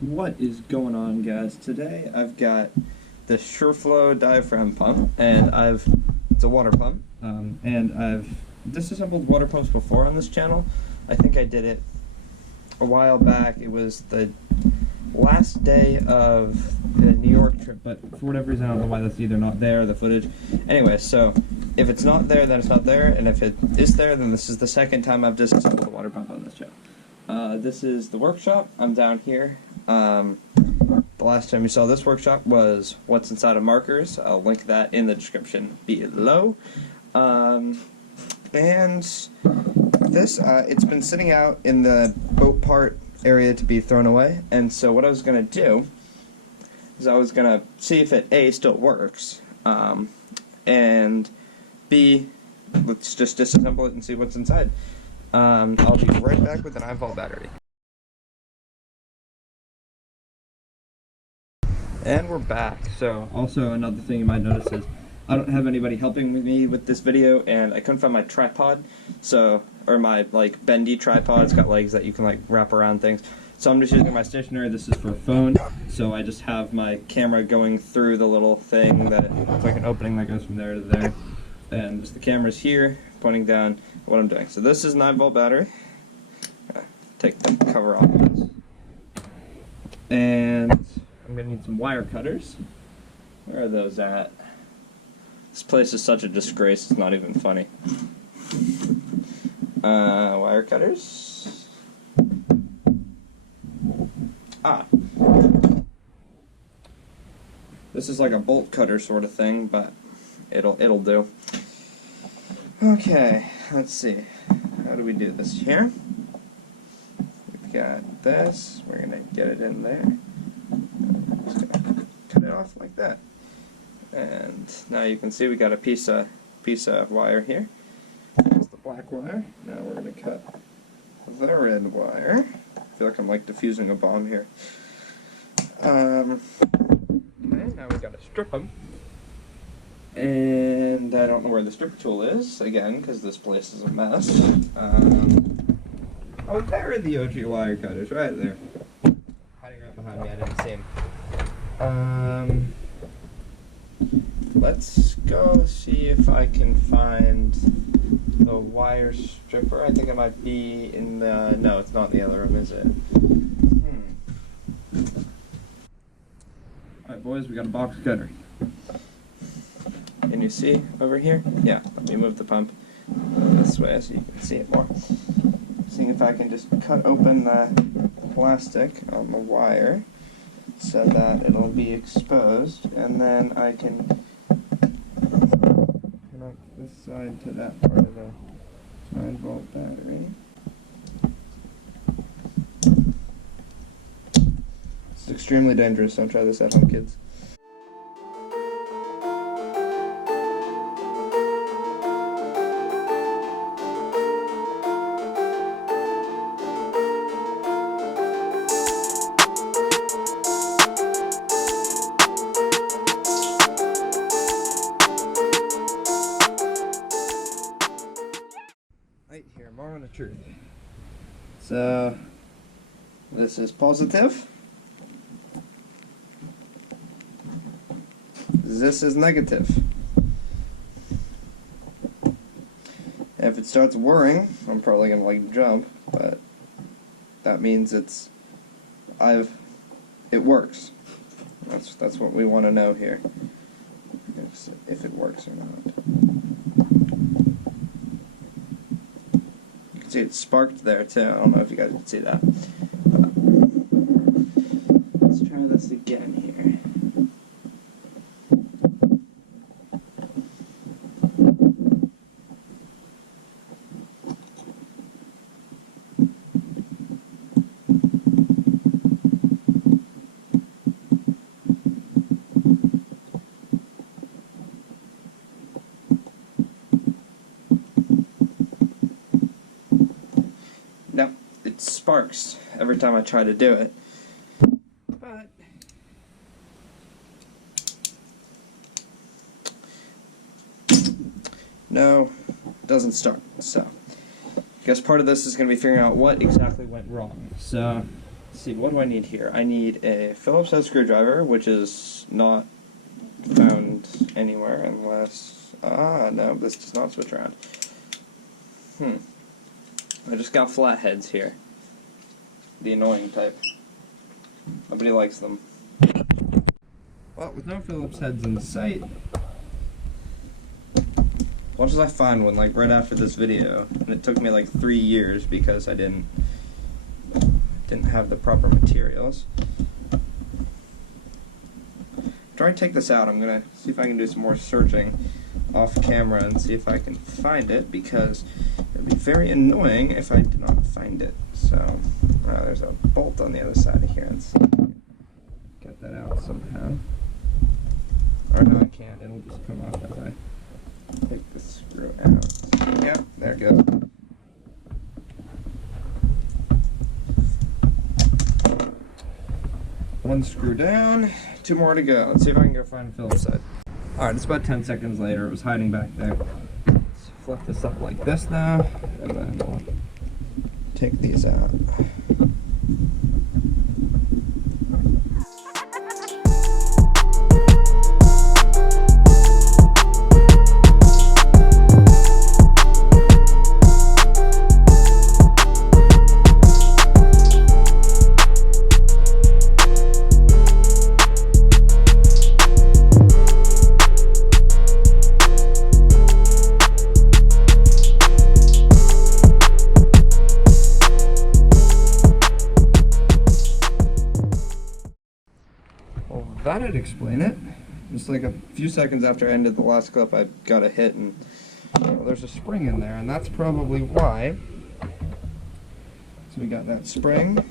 What is going on, guys? Today I've got the SureFlow diaphragm pump, and it's a water pump, and I've disassembled water pumps before on this channel. I think I did it a while back. It was the last day of the New York trip, but for whatever reason I don't know why that's either not there, the footage. Anyway, so if it's not there, then it's not there, and if it is there, then this is the second time I've disassembled a water pump on this channel. This is the workshop. I'm down here. The last time you saw this workshop was what's inside of markers. I'll link that in the description below. And this, it's been sitting out in the boat part area to be thrown away, and so what I was going to do is I was going to see if it A, still works, and B, let's just disassemble it and see what's inside. I'll be right back with an 9-volt battery. And we're back. So, also another thing you might notice is I don't have anybody helping me with this video, and I couldn't find my tripod, so, or my, like, bendy tripod. It's got legs that you can, like, wrap around things. So I'm just using my stationary. This is for a phone, so I just have my camera going through the little thing that, it's like an opening that goes from there to there. And just the camera's here, pointing down what I'm doing. So this is a 9-volt battery. Take the cover off this. And I'm going to need some wire cutters. Where are those at? This place is such a disgrace, it's not even funny. Wire cutters. This is like a bolt cutter sort of thing, but it'll do. Okay, let's see. How do we do this here? We've got this. We're gonna get it in there. Just gonna cut it off like that. And now you can see we got a piece of wire here. That's the black wire. Now we're gonna cut the red wire. I feel like I'm like diffusing a bomb here. Okay, now we gotta strip them. And I don't know where the stripper tool is, again, because this place is a mess. Oh, there are the OG wire cutters, right there. Hiding right behind me, I didn't see him. Let's go see if I can find the wire stripper. I think it might be in the... No, it's not in the other room, is it? Alright, boys, we got a box cutter. Can you see over here? Yeah, let me move the pump this way so you can see it more. Seeing if I can just cut open the plastic on the wire so that it'll be exposed, and then I can connect this side to that part of the 9-volt battery. It's extremely dangerous, don't try this at home, kids. Right here, moment of truth. So, this is positive. This is negative. If it starts whirring, I'm probably gonna like jump, but that means it works. That's what we want to know here. If it works or not. You can see it sparked there too. I don't know if you guys can see that. Let's try this again here. No, it sparks every time I try to do it. But no, it doesn't start. So I guess part of this is going to be figuring out what exactly went wrong. So let's see, what do I need here? I need a Phillips head screwdriver, which is not found anywhere unless... no, this does not switch around. I just got flatheads here. The annoying type. Nobody likes them. Well, with no Phillips heads in sight, what did I find one, like, right after this video? And it took me, like, 3 years because I didn't have the proper materials. After I take this out, I'm gonna see if I can do some more searching off camera and see if I can find it, because it would be very annoying if I did not find it. So, there's a bolt on the other side of here. Let's see if I can get that out somehow. Or no, I can't. It'll just come off as I take the screw out. Yep, there it goes. One screw down, 2 more to go. Let's see if I can go find Phillips head. Alright, it's about 10 seconds later. It was hiding back there. Let's flip this up like this now, and then we'll take these out. That'd explain it. Just like a few seconds after I ended the last clip, I got a hit, and there's a spring in there, and that's probably why. So we got that spring.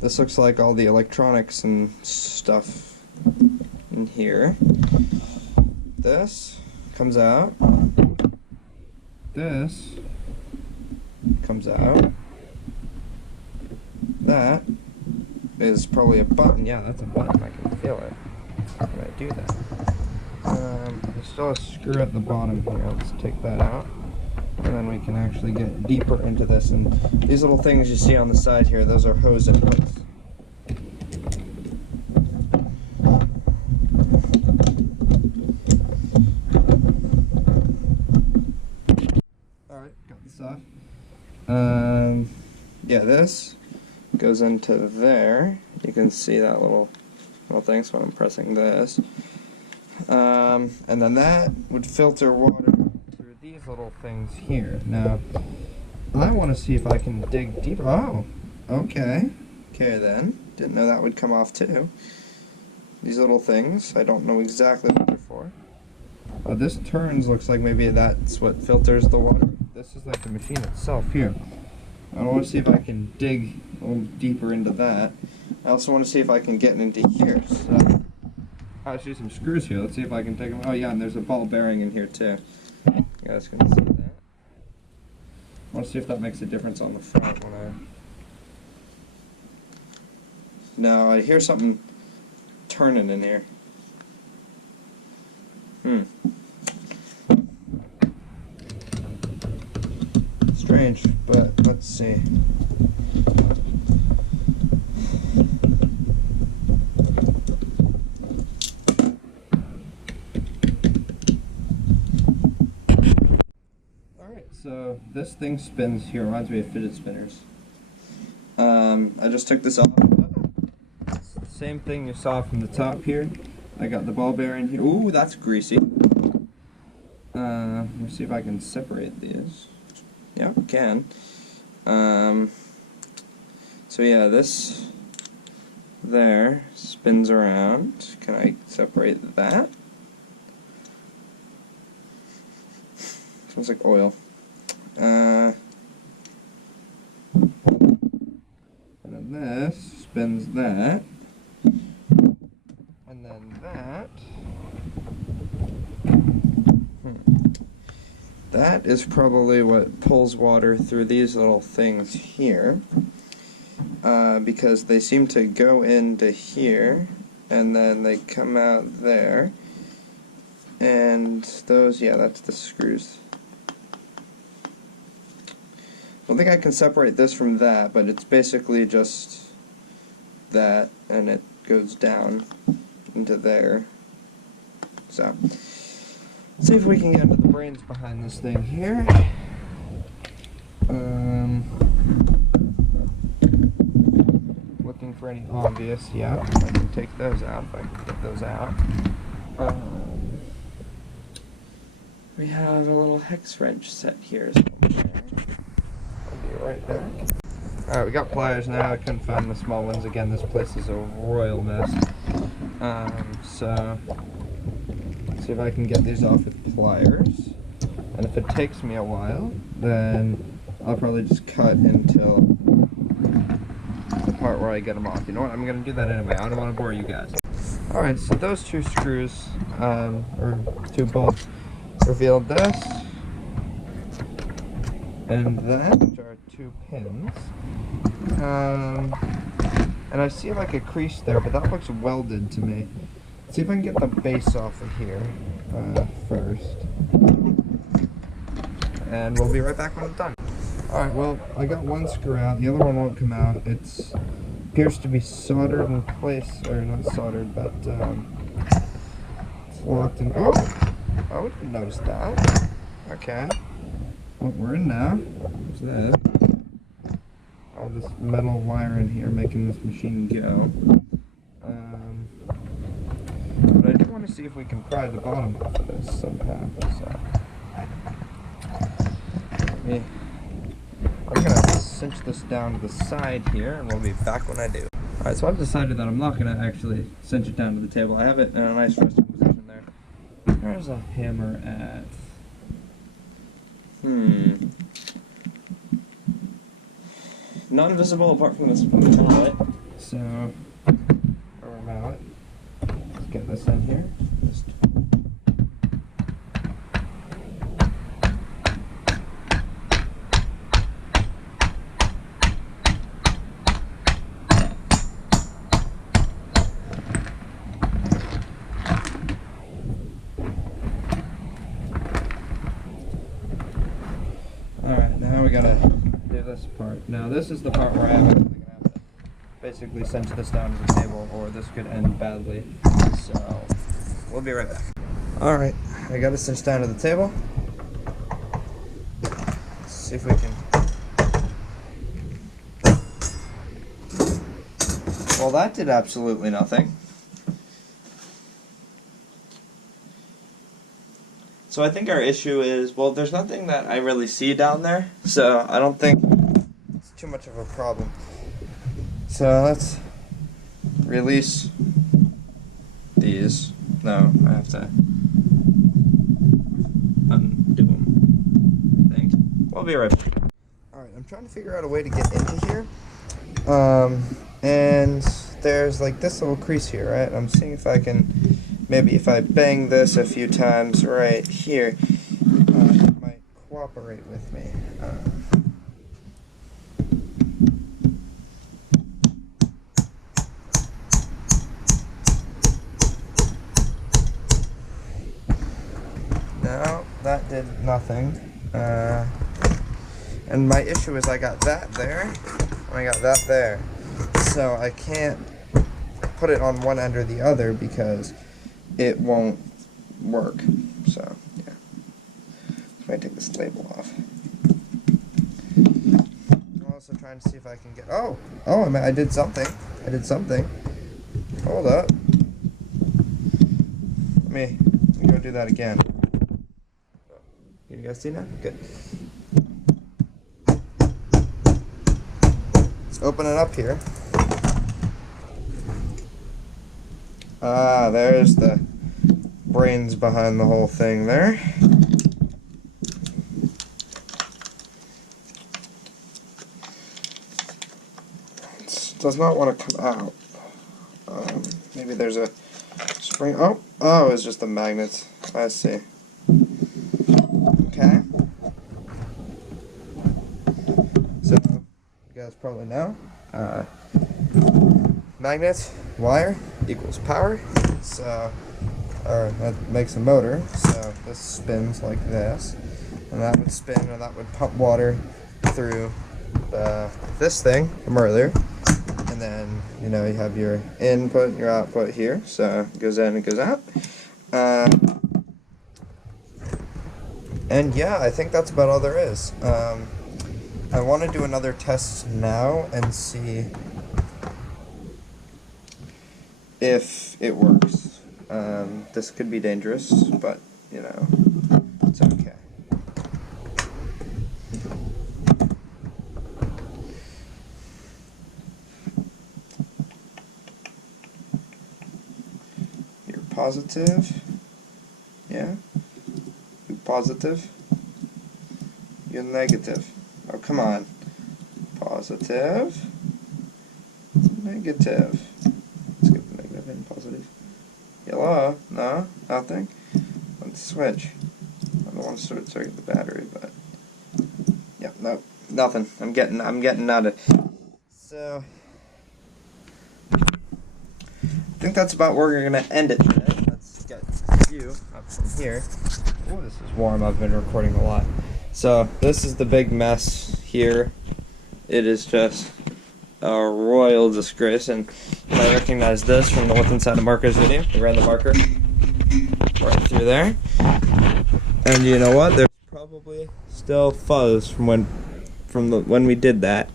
This looks like all the electronics and stuff in here. This comes out. This comes out. That is probably a button. Yeah, that's a button. I can feel it when I do that. There's still a screw at the bottom here. Let's take that out. And then we can actually get deeper into this. And these little things you see on the side here, those are hose inputs. Alright, got this off. Yeah, this goes into there. You can see that little thing, so I'm pressing this. And then that would filter water through these little things here. Now, I want to see if I can dig deeper. Oh, okay. Okay then. Didn't know that would come off too. These little things, I don't know exactly what they're for. Oh, this turns, looks like maybe that's what filters the water. This is like the machine itself here. I want to see if I can dig a little deeper into that. I also want to see if I can get into here. So, I'll shoot some screws here. Let's see if I can take them. Oh yeah, and there's a ball bearing in here too. You guys can see that. I want to see if that makes a difference on the front when I... Now I hear something turning in here. Strange, but let's see. Alright, so this thing spins here. Reminds me of fidget spinners. I just took this off. Same thing you saw from the top here. I got the ball bearing here. Ooh, that's greasy. Let me see if I can separate these. Yeah, I can. So yeah, this there spins around. Can I separate that? Smells like oil. And then this spins that. And then that. That is probably what pulls water through these little things here, because they seem to go into here, and then they come out there, and those, yeah, that's the screws. don't think I can separate this from that, but it's basically just that, and it goes down into there. So, let's see if we can get into the brains behind this thing here. Looking for any obvious, yeah, I can take those out if I can get those out. We have a little hex wrench set here somewhere. I'll be right back. Alright, we got pliers now. I couldn't find the small ones again. This place is a royal mess. So, let's see if I can get these off with pliers. And if it takes me a while, then I'll probably just cut until the part where I get them off. You know what? I'm going to do that anyway. I don't want to bore you guys. Alright, so those two screws, or two bolts, revealed this. And that, which are two pins. And I see like a crease there, but that looks welded to me. Let's see if I can get the base off of here first. And we'll be right back when it's done. Alright, well, I got one screw out. The other one won't come out. It appears to be soldered in place, or not soldered, but it's locked in. Oh, I didn't notice that. Okay. Well, we're in now. What's that? All this metal wire in here making this machine go. But I do want to see if we can pry the bottom off of this somehow. So, I'm going to cinch this down to the side here, and we'll be back when I do. Alright, so I've decided that I'm not going to actually cinch it down to the table. I have it in a nice resting position there. Where's a hammer at? Non-visible apart from this mallet. So, or a mallet. Let's get this in here. Alright, now we gotta do this part. Now this is the part where I'm gonna have to basically cinch this down to the table, or this could end badly. So we'll be right back. Alright, I got it cinched down to the table. Let's see if we can. Well, that did absolutely nothing. So I think our issue is, well, there's nothing that I really see down there, so I don't think it's too much of a problem. So let's release these. No, I have to undo them, I think. We'll be right back. Alright, I'm trying to figure out a way to get into here. And there's like this little crease here, right? I'm seeing if I can, maybe if I bang this a few times right here, it might cooperate with me. No, that did nothing. And my issue is I got that there, and I got that there. So I can't put it on one end or the other because it won't work. So, yeah. So I take this label off. I'm also trying to see if I can get... Oh, I did something. Hold up. Let me go do that again. Can you guys see now? Good. Let's open it up here. Ah, there's the brains behind the whole thing there. It does not want to come out. Maybe there's a spring. Oh, it's just the magnets. I see. Okay. So, you guys probably know. Magnets, wire equals power. So, or that makes a motor. So this spins like this, and that would spin, or that would pump water through this thing from earlier, and then you have your input and your output here, so it goes in and goes out. And yeah, I think that's about all there is. I want to do another test now and see if it works. This could be dangerous, but it's okay. You're positive. Yeah? You're positive. You're negative. Oh, come on. Positive. Negative. Let's get the negative and positive. Yellow. No? Nothing? Let's switch. I don't want to start the battery, but yeah, no, nothing. I'm getting out of. So I think that's about where we're gonna end it today. Let's get the view up from here. Oh, this is warm. I've been recording a lot. So this is the big mess here. It is just a royal disgrace, and you might recognize this from the What's Inside a Marker's video. We ran the marker right through there, and you know what? There's probably still fuzz from when we did that.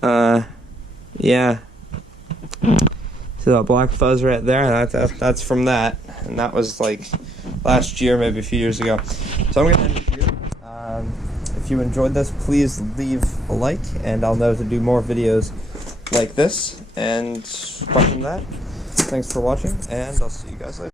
Yeah. See that black fuzz right there? That's from that, and that was like last year, maybe a few years ago. So I'm gonna end it here. If you enjoyed this, please leave a like, and I'll know to do more videos like this. And apart from that, thanks for watching, and I'll see you guys later.